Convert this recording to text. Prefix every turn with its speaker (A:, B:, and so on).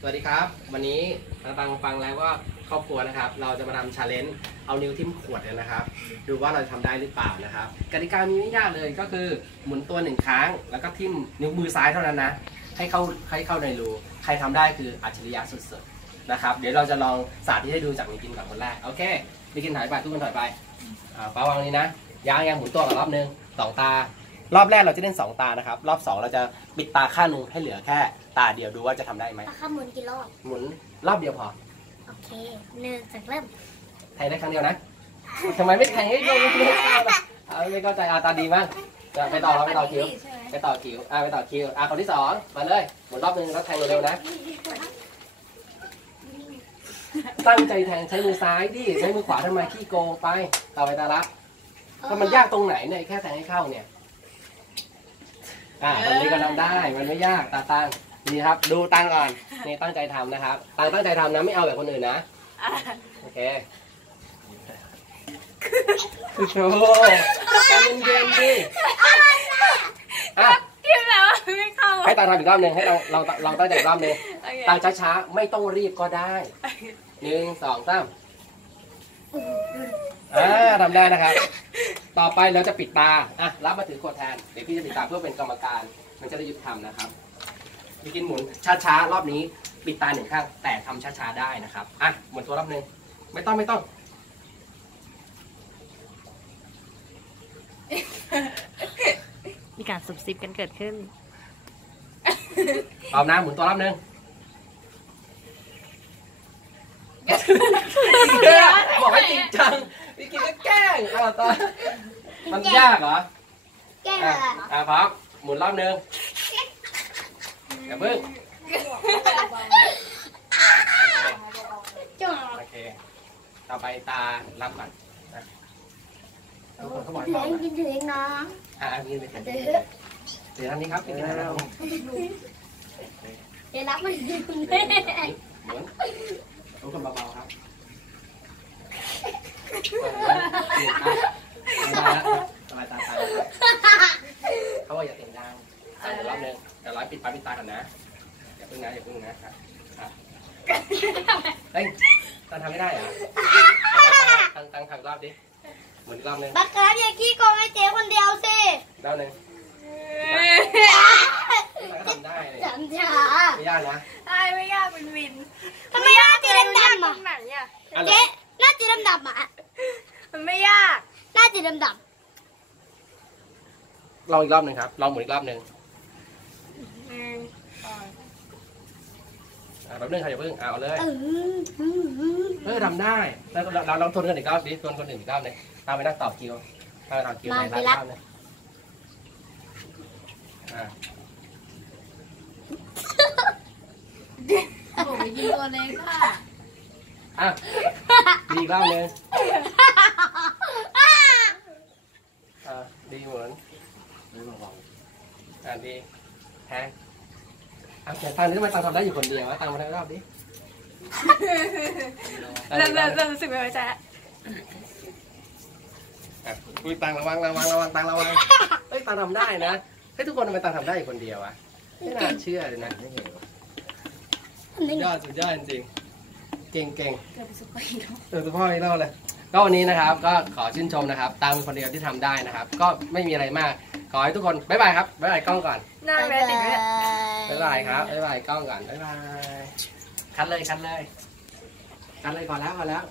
A: สวัสดีครับ วันนี้ตังตังฟังแล้วก็ครอบครัวนะครับ เราจะมาทำชาเลนจ์เอานิ้วทิ่มขวดนนะครับ ดูว่าเราจะทำได้หรือเปล่านะครับกติกามีไม่ยากเลยก็คือหมุนตัวหนึ่งครั้ง แล้วก็ทิ่มนิ้วมือซ้ายเท่านั้นนะ ให้เข้าให้เข้าในรูใครทำได้คืออัจฉริยะสุดๆนะครับ เดี๋ยวเราจะลองสาธิตให้ดูจากมิกินก่อนคนแรกโอเคมิกินถอยไปทุกคนถอยไปอ่าป้าวางนี้นะยางยางหมุนตัวก่อนรอบนึงสองตา รอบแรกเราจะเล่นสองตานะครับ รอบสองเราจะปิดตาข้างหนึงให้เหลือแค่ ตาเดียวดูว่าจะทำได้ไหม
B: ราคาหมุนกี่รอบ
A: หมุนรอบเดียวพอ
B: โอเคหนึ่งจากเริ่ม
A: แทงได้ครั้งเดียวนะทำไมไม่แทงให้ลงไม่เข้าล่ะเอาไม่เข้าใจอาตาดีมั้งจะไปต่อเราไปต่อคิวไปต่อคิวอ่าไปต่อคิวอ่าคนที่สองมาเลยหมุนรอบหนึงแล้วแทงเร็วๆนะ ตั้งใจแทงใช้มือซ้ายดิใช้มือขวาทำไมขี้โกงไปต่อไปตาละถ้ามันยากตรงไหนเนี่ยแค่แทงให้เข้าเนี่ย อ่าตรงนี้ก็ทำได้มันไม่ยากตาตังนี่ครับ ดูตังก่อนนี่ตั้งใจทำนะครับตังตั้งใจทำนะไม่เอาแบบคนอื่นนะโอเคคือโชว์ใจเย็นๆดิอะ
C: กินแล้วไม่เข้า
A: ให้ตาทำอีกรอบหนึ่งให้ลองลองลองตั้งใจอีกรอบหนึ่ง
C: โอเค
A: ตาช้าๆไม่ต้องรีบก็ได้หนึ่งสองสามอ่าทำได้นะครับ ต่อไปเราจะปิดตา อะ รับมาถือขวดแทน เดี๋ยวพี่จะปิดตาเพื่อเป็นกรรมการ มันจะได้ยุติธรรมนะครับพี่กินหมุนช้าๆ รอบนี้ ปิดตาหนึ่งข้าง แต่ทำช้าๆ ได้นะครับ อะ หมุนตัวรอบหนึ่งไม่ต้องไม่ต้อง
C: มีการซุบซิบกันเกิดขึ้น
A: ตอบนะหมุนตัวรอบหนึ่งบอกให้จริงจัง พี่กินก็แกล้งเอาต่อมันยากเหรอ
B: แก้
A: อะ
B: อะไร
A: อะพร้อมหมุนรอบหนึ่งอย่าเพิ่ง
B: จ่อ
A: โอเคต่อไปตารับก่อนนะทุกคนเขาบอกให้
B: ถื
A: บ
B: อ
A: อก
B: เอง
A: นะ
B: กินถือเองน้อง
A: อะอันนี้ไปถือถือทางนี้ครับถือทางนี้
B: เดี๋ยวรับมันดีคุณ
A: ห
B: แม่
A: มุนทุกคนเบาๆครับ ไม่ได้แล้วสบายตาตายเขาบอกอย่าเสียงดังอะเดี๋ยวรอบหนึงเดี๋ยวร้อยปิดปากปิดตากันนะ อย่าพิ่งนะอย่าพิ่งนะครับเฮ้ยตันทำไม่ได้เหรอตั้งตั้งทำรอบดิหมุนอีกรอบหนึง
B: บักครับอย่าขี้โกงให้เจ๊คนเดียวสิ
A: รอบหนึงทำได้เลย
B: จำช้า
A: ไม่ยากนะ
C: ใช่ไม่ยากเป็นวิน
B: ทำไมหน้าจีดำ
C: ยาก
B: ๆ
C: ตร
B: อะเจ๊หน้าจีดำๆอะ
C: ไม่ยาก
B: หน้าจีดำ
A: ลองอีกรอบหนึ่งครับลองหมุนอีกรอบหนึ่ง
C: อืม
A: อะรอบหนึ่งใครอย่าเพิ่งเอาเลย
B: ๆเอออืมอืม
A: เออทำได้แล้วเราเราลองทนกันอีกรอบดิทนคนอื่นอีกรอบหนึ่งตามไปนั่งต่อคิวตามไปต่อคิวไหนรับรอบหนึงอะ
C: ผมไปกินตัวเล็กค่ะ
A: อะดีอีกรอบหนึ่งอะ ดีเหมือนอะดีแทงอะเขียนตังค์นี่ทำไมตังค์ทำได้อยู่คนเดียววะตังค์มาได้รอบดิอะ
C: เริ่ม
A: อีกร
C: เริ่
A: อบหนึ่ง
C: มเริ่มรู้สึกไม่ไว้ใจละ
A: อะอุ้ยตังระวังระวังระวังตังระวังเฮ้ยตังทำได้นะเฮ้ยทุกคนทำไมตังทำได้อยู่คนเดียวอะไม่น่าเชื่อเลยนะสุดยอดสุดยอดจริงๆเก่งเก่ง
C: เกิดเป็นซุปเปอร์ฮีโร่
A: เออสุพ่ออีกเล่าเลย ก็วันนี้นะครับก็ขอชื่นชมนะครับตังเป็นคนเดียวที่ทำได้นะครับ ก็ไม่มีอะไรมาก ขอให้ทุกคนบ๊ายบายครับบ๊ายบายกล้องก่อน
C: หน้าแม่ติดไว้เนี่ย
A: บ๊ายบายครับบ๊ายบายกล้องก่อนบ๊ายบายคัดเลยคัดเลยคัดเลยก่อนแล้วก่อนแล้ว